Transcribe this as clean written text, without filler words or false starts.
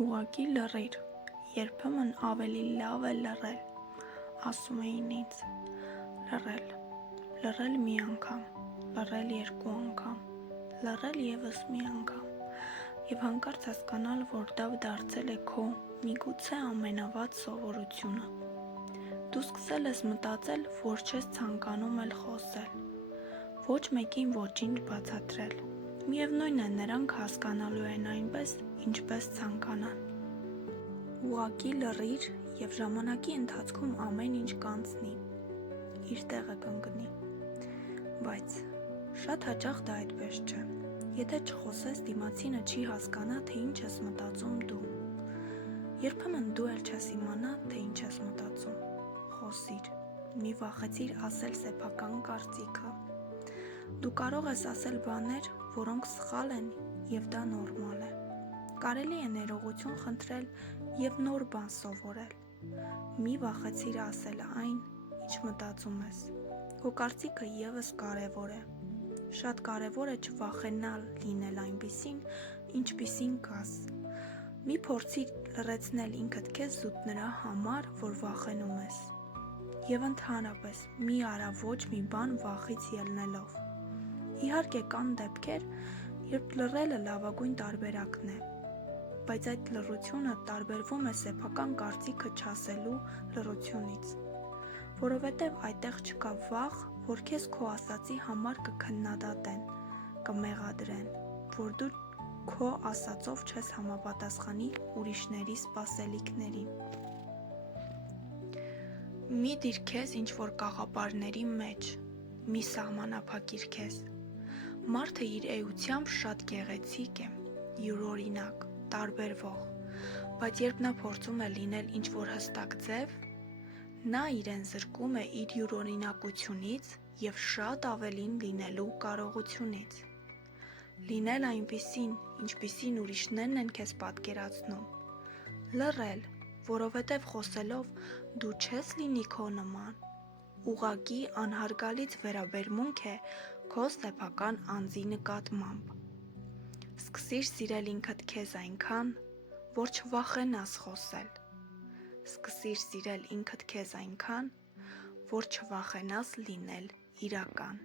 Ուղղակի լռիր, երբեմն ավելի լավ է լռել, ասում էին ինձ, լռել մի անգամ, լռել երկու անգամ, լռել ևս մի անգամ, և հանկարծ հասկանալ, որ դա դարձել է քո միգուցե ամենավատ սովորությունը։ Դու սկսել ես մտածել, որ չես ցանկանում էլ խոսել, ոչ մեկին ոչինչ բացատրել, միևնույն է նրանք հասկանալու են այնպես, ինչպես ցանկանան։ Ուղղակի լռիր և ժամանակի ընթացքում ամեն ինչ կանցնի, իր տեղը կընկնի։ Բայց շատ հաճախ դա այդպես չէ։ Եթե չխոսես, դիմացինը չի հասկանա, թե ինչ ես մտածում դու։ Երբեմն դու էլ չես իմանա, թե ինչ ես մտածում։ Խոսիր, մի վախեցիր ասել սեփական կարծիքը։ Դու կարող ես ասել բաներ, որոնք սխալ են, և դա նորմալ է։ Կարելի է ներողություն խնդրել և նոր բան սովորել։ Մի վախեցիր ասել այն, ինչ մտածում ես։ Քո կարծիքը ևս կարևոր է։ Շատ կարևոր է չվախենալ լինել այնպիսին, ինչպիսին կաս։ Մի փորձիր լռեցնել ինքդ քեզ զուտ նրա համար, որ վախենում ես։ Եվ ընդհանրապես մի արա ոչ մի բան վախից ելնելով։ Իհարկե կան դեպքեր, երբ լռելը լավագույն տարբերակն է, բայց այդ լռությունը տարբերվում է սեփական կարծիքը չասելու լռությունից, որովհետև այդտեղ չկա վախ, որ քեզ քո ասածի համար կքննադատեն, կմեղադրեն, որ դու քո ասածով չես համապատասխանի ուրիշների սպասելիքներին։ Մի դիր քեզ ինչ-որ կաղապարների մեջ, մի սահմանափակիր քեզ։ Մարդը իր էությամբ շատ գեղեցիկ է, յուրօրինակ, տարբերվող, բայց երբ նա փորձում է լինել ինչ-որ հստակ ձև, նա իրեն զրկում է իր յուրօրինակությունից և շատ ավելին լինելու կարողությունից։ Լինել այնպիսին, ինչպիսին ուրիշներն են քեզ պատկերացնում։ Լռել, որովհետև խոսելով դու չես լինի քո նման։ Ուղղակի անհարգալից վերաբերմունք է քո սեփական անձի նկատմամբ։ Սկսիր սիրել ինքդ քեզ այնքան, որ չվախենաս խոսել։ Սկսիր սիրել ինքդ քեզ այնքան, որ չվախենաս լինել իրական։